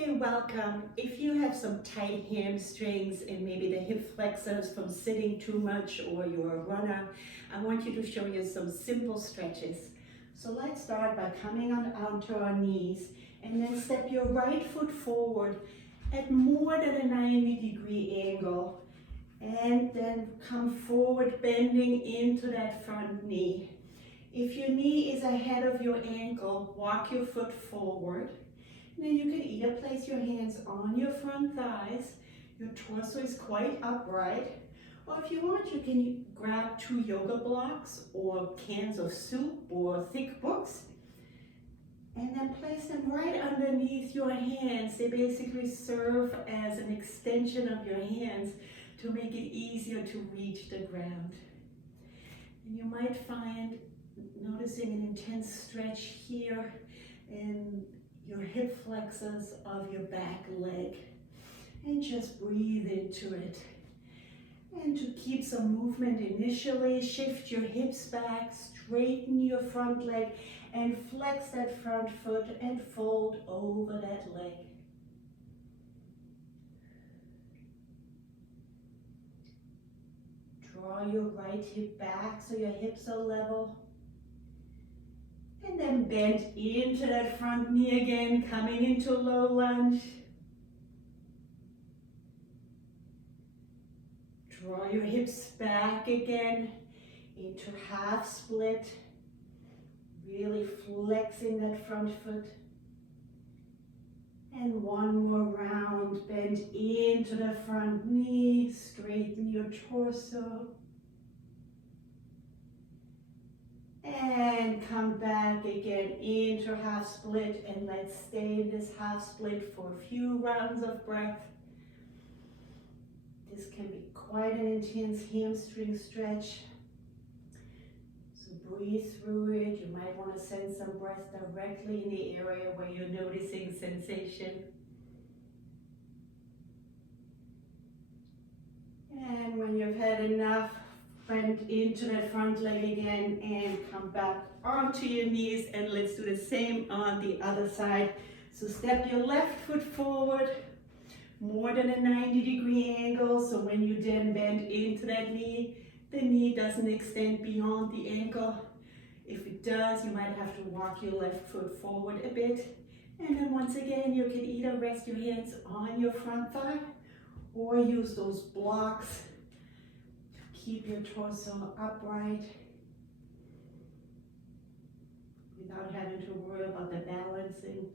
Hey, welcome. If you have some tight hamstrings and maybe the hip flexors from sitting too much or you're a runner, I want you to show you some simple stretches. So let's start by coming onto our knees and then step your right foot forward at more than a 90-degree angle and then come forward bending into that front knee. If your knee is ahead of your ankle, walk your foot forward. Then you can either place your hands on your front thighs, your torso is quite upright, or if you want, you can grab 2 yoga blocks or cans of soup or thick books, and then place them right underneath your hands. They basically serve as an extension of your hands to make it easier to reach the ground. And you might find noticing an intense stretch here in your hip flexors of your back leg, and just breathe into it. And to keep some movement initially, shift your hips back, straighten your front leg, and flex that front foot and fold over that leg. Draw your right hip back so your hips are level. And then bend into that front knee again, coming into low lunge. Draw your hips back again into half split. Really flexing that front foot. And one more round, bend into the front knee, straighten your torso. And come back again into half split, and let's stay in this half split for a few rounds of breath. This can be quite an intense hamstring stretch. So breathe through it. You might want to send some breath directly in the area where you're noticing sensation. And when you've had enough, bend into that front leg again and come back onto your knees, and let's do the same on the other side. So step your left foot forward, more than a 90-degree angle, so when you then bend into that knee, the knee doesn't extend beyond the ankle. If it does, you might have to walk your left foot forward a bit. And then once again, you can either rest your hands on your front thigh or use those blocks. Keep your torso upright without having to worry about the balancing.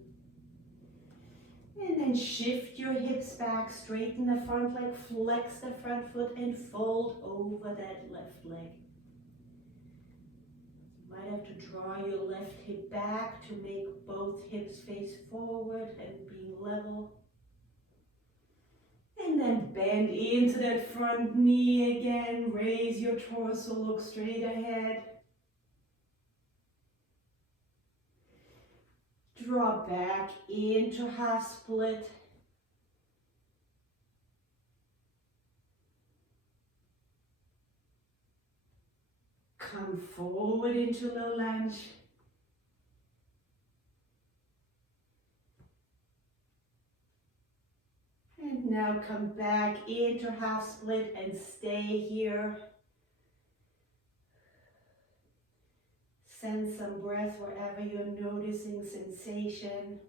And then shift your hips back, straighten the front leg, flex the front foot, and fold over that left leg. You might have to draw your left hip back to make both hips face forward and be level. And then bend into that front knee again, raise your torso, look straight ahead. Draw back into half split. Come forward into low lunge. And now come back into half split and stay here. Send some breath wherever you're noticing sensation.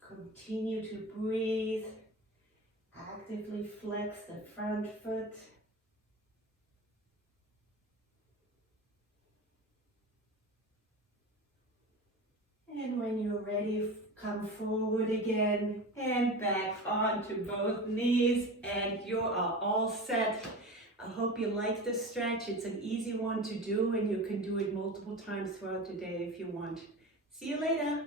Continue to breathe. Actively flex the front foot. And when you're ready, come forward again and back onto both knees, and you are all set. I hope you like this stretch. It's an easy one to do, and you can do it multiple times throughout the day if you want. See you later.